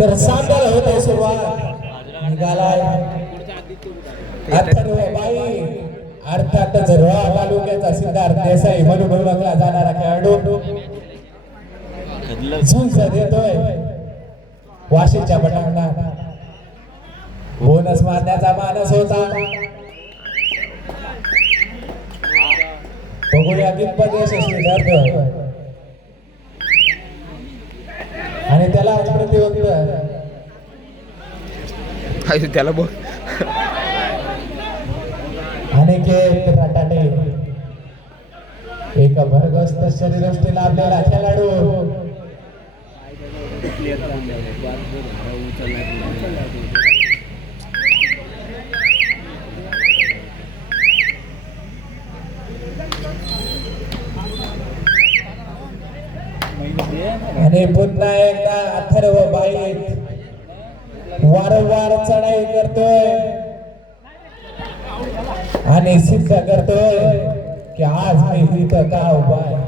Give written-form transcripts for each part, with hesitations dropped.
तर सादर होते सुरुवात निघालाय अथर्वबाई अर्थातच रोहा तालुक्याचा सिद्धार्थ देसाई म्हणून ओळखला जाणारा खेळाडू झुंज देतोय वाशीच्या पटांगणात बोनस मारण्याचा मानस होता बघूया कितपत यशस्वी ठरतो आणि त्याला प्रतिउत्तर त्याला बोल अनिकेत राटाटे एका भरगस्त शरीरयष्टी लाभलेला खेळाडू आणि पुन्हा एकदा अथर्वबाई वारंवार चढाई करतोय आणि सिद्ध करतोय की आज मी इथं का उभा आहे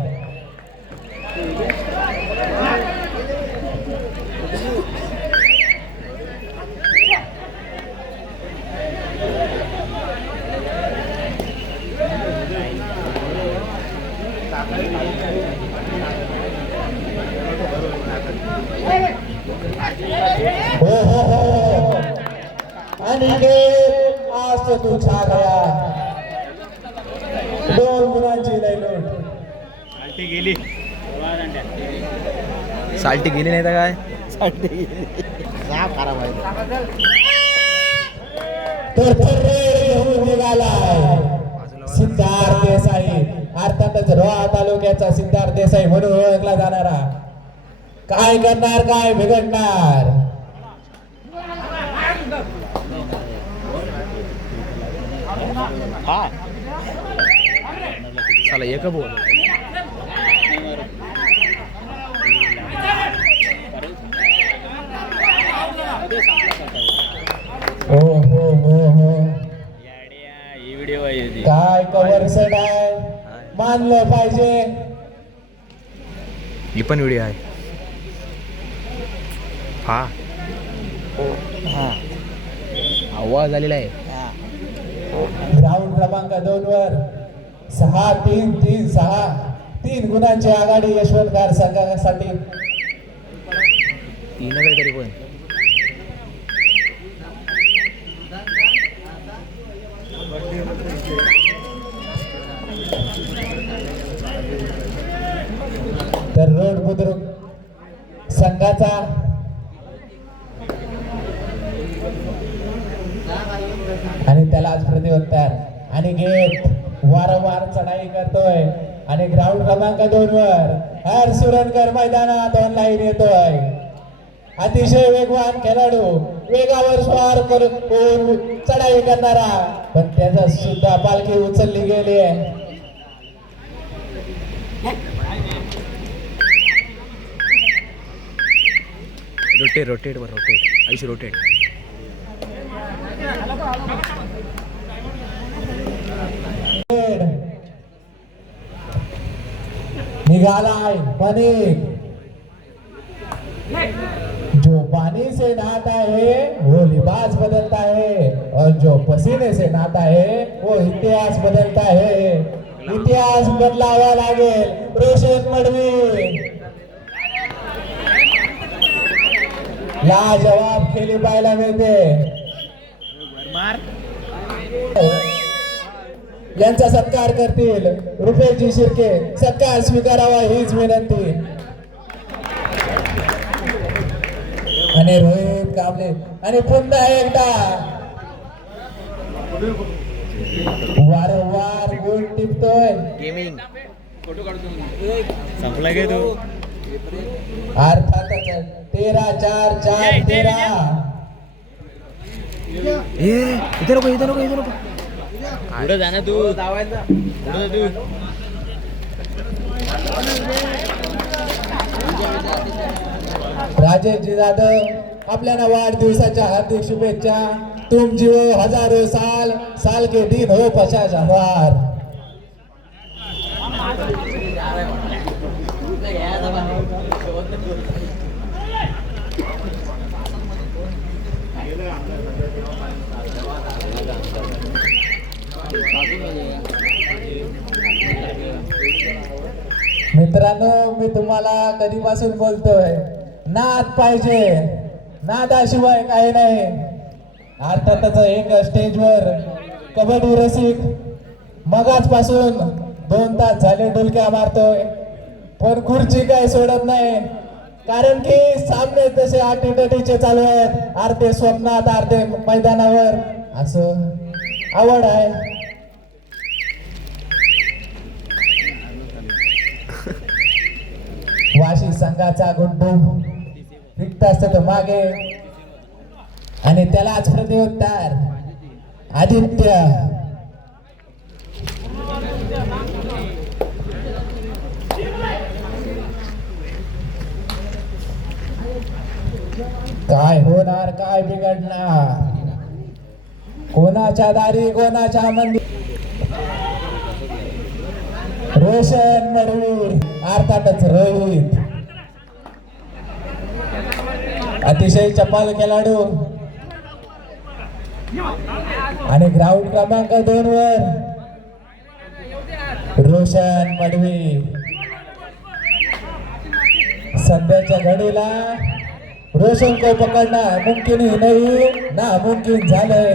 हो आणि आज तो तू छा गया 2 गुणांची लयलोट साल्टी गेली नाही तर काय तर घेऊन निघालाय सिद्धार्थ देसाई अर्थातच रोहा तालुक्याचा सिद्धार्थ देसाई म्हणून ओळखला जाणारा काय करणार काय बिघडणार चला एक बोल हो हो हो हो व्हिडिओ आहे काय कव्हर सेट आहे मानलं पाहिजे ही पण व्हिडिओ आहे हा आवाज आलेला आहे ग्राउंड क्रमांक 2 वर 6-3-3-6 3 गुणांची आघाडी यशवंतगार संघासाठी तीन तरी पण तर रोड बुद्रुक संघाचा आणि त्यालाच प्रतिउत्तर आणि घेत वारंवार चढाई करतोय आणि ग्राउंड क्रमांक 2 वर हर सुरणकर मैदानात ऑनलाईन येतोय अतिशय वेगवान खेळाडू वेगावर स्वार करून चढाई करणारा पण त्याचा सुद्धा पालखी उचलली गेली आहे रोटेट रोटेट वर रोटेट आयुष रोटेट निघालाय पनीर जो पानी से नहाता है वो लिबास बदलता है और जो पसीने से नहाता है वो इतिहास बदलता है इतिहास बदलावा लागेल रोशन मडवी लाजवाब खेळी पाहायला मिळते यांचा सत्कार करतील रुपेशजी शिर्के सत्कार स्वीकारावा हीच विनंती आणि रोहित कांबळे आणि पुन्हा एकदा वारंवार गोल टिपतोय गेमिंग फोटो काढतो संपला गे तो अर्थातच 13-4-4-13 इथे नको पुढे जा ना तू धावायला पुढे तू राजेशजी जाधव आपल्याला वाढदिवसाच्या हार्दिक शुभेच्छा तुम जीवो हजारो साल साल के दिन हो 50,000 मित्रांनो, मी तुम्हाला कधीपासून बोलतोय, नाद पाहिजे, नादाशिवाय काही नाही. अर्थातच एक स्टेजवर कबड्डी रसिक मगाच पासून 2 तास झाले डुलक्या मारतोय, पण खुर्ची काही सोडत नाही. कारण की सामने तसे आटीतटीचे चालू आहेत, अर्धे स्वप्नात अर्धे मैदानावर, असं आवड आहे. वाशी संघाचा गुड्डू रिक्त असतो मागे आणि त्यालाच प्रत्युत्तर आदित्य. काय होणार, काय बिघडणार, कोणाच्या दारी कोणाच्या मंदिर. रोशन मडवी, अर्थातच रोहित, अतिशय चपल खेळाडू. आणि ग्राउंड क्रमांक 2 वर रोशन मडवी. सध्याच्या घडीला रोशन को पकडना मुमकिन ही नाही, नामुमकिन झालंय.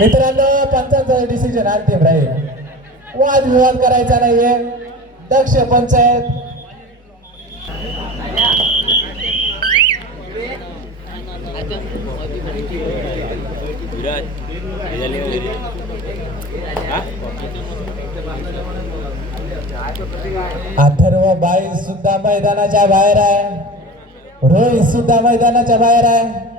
मित्रांनो, पंचांचं डिसिजन अंतिम राहील, वाद विवाद करायचा नाहीये. दक्ष पंचायत. अथर्व बाई सुद्धा मैदानाच्या बाहेर आहे, रोहित सुद्धा मैदानाच्या बाहेर आहे.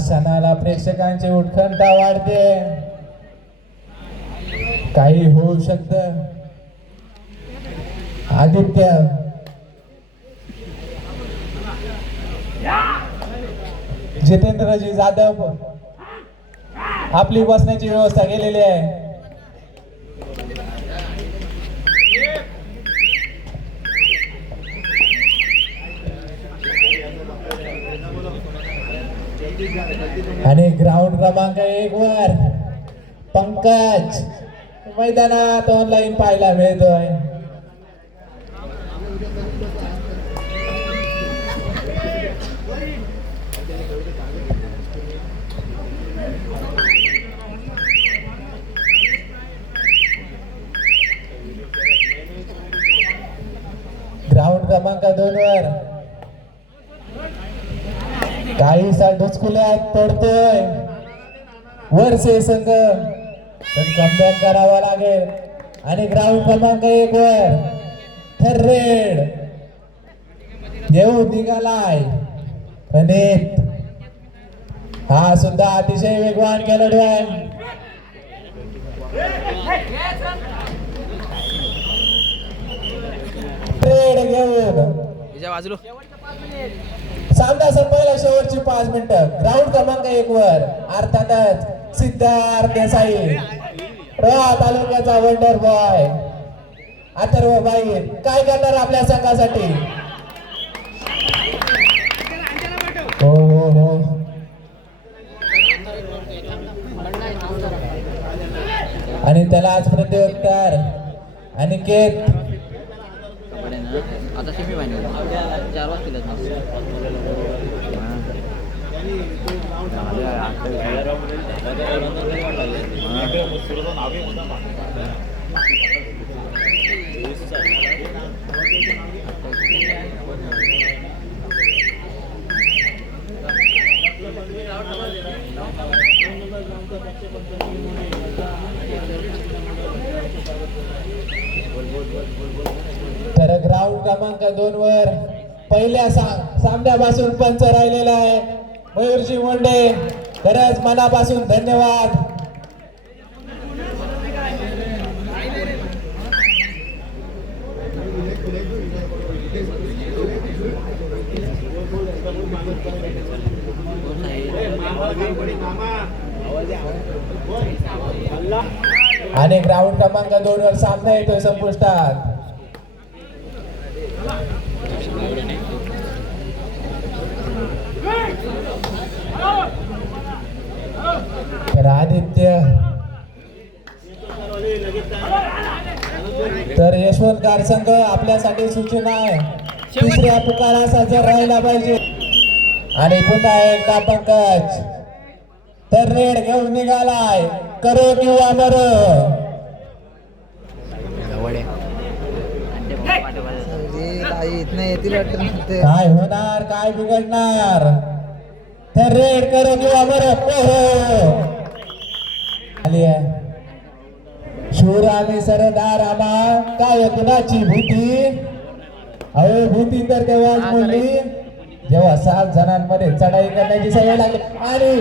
क्षणाला प्रेक्षकांची उत्कंठा वाढते, काही होऊ शकत. आदित्य जितेंद्रजी जाधव आपली बसण्याची व्यवस्था केलेली आहे. आणि ग्राउंड क्रमांक 1 वर पंकज मैदानात ऑनलाईन पाहायला मिळतोय. ग्राउंड क्रमांक 2 वर काहीसा डुचकुल्यात पडतोय वरसे संघ, पण कमबॅक करावा लागेल. आणि ग्राउंड क्रमांक 1 वर थर्रेड घेऊन निघालाय प्रणित. हा सुद्धा अतिशय वेगवान खेळाडू आहे. ट्रेड घेऊन सामना संपायला शेवटची 5 मिनिटं. ग्राउंड क्रमांक 1 वर अर्थातच सिद्धार्थ देसाई, रोहा तालुक्याचा वंडर बॉय. अथर्व बाई काय करणार आपल्या संघासाठी? हो हो हो. आणि त्याला आज प्रत्युत्तर अनिकेत. आता सेमी फायनल 4 वाजता. तर ग्राउंड क्रमांक 2 वर पहिल्या सामन्यापासून पंच राहिलेला आहे मयूरजी मुंडे. खरंच मनापासून धन्यवाद. आणि ग्राउंड क्रमांक 2 वर सामना येतोय संपुष्टात. तर आदित्य तर यशवंत कारसंघ आपल्यासाठी सूचना आहे, तिसऱ्या पुकाराचा जर राहिला पाहिजे. आणि पुन्हा एकदा पंकज तर रेड घेऊन निघालाय, करो किंवा मरो. काय होणार, काय बिघडणार, तर रेड करो किंवा मरो. आली आहे शूर आणि सरदार आम्हा काय कुणाची भीती. अहो भीती तर तेव्हाच बोलली जेव्हा 7 जणांमध्ये चढाई करण्याची सवय लागली आणि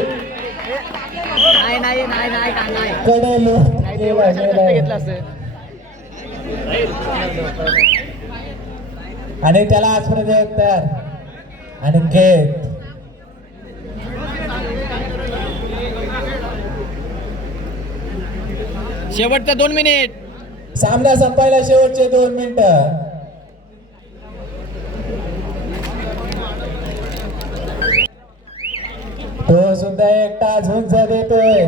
कडे आणि त्याला आज तर आणि खेत शेवटचा 2 मिनिट. सामना संपायला शेवटचे 2 मिनिटं. तो सुद्धा एकटा झुंज देतोय.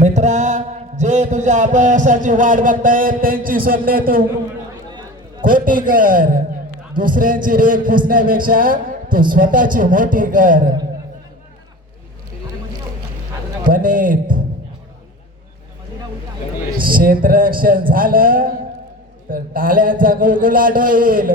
मित्रा, जे तुझ्या अपयशाची वाट बघतायत त्यांची स्वप्ने तू खोटी कर. दुसऱ्यांची रेख पुसण्यापेक्षा तू स्वतःची मोठी कर. गणित क्षेत्ररक्षण झालं तर टाळ्यांचा गुळगुळाट होईल.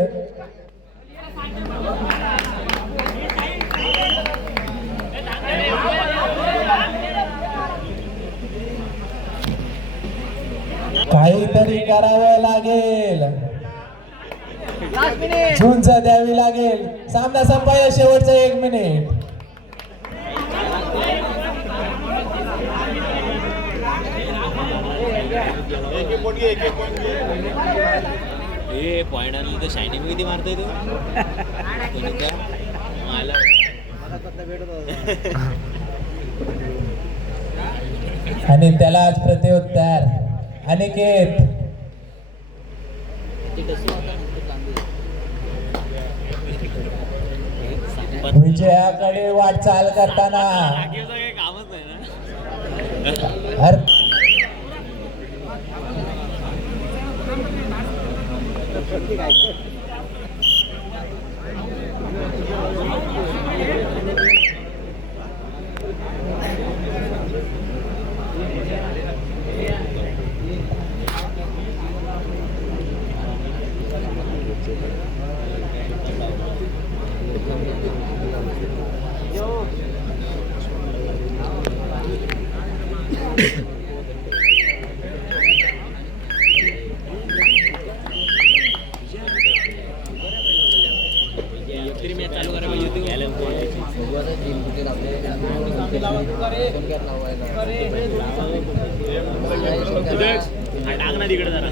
काहीतरी करावं लागेल, झुंज द्यावी लागेल. सामना संपायला शेवटचं 1 मिनिट. पॉइंट आणलं तर शायनिंग किती मारतोय तू. आणि त्यालाच प्रत्युत्तर अनिकेत. विजयाकडे वाटचाल करताना कामच नाही ना. चालू करा टाक ना तिकडे जरा.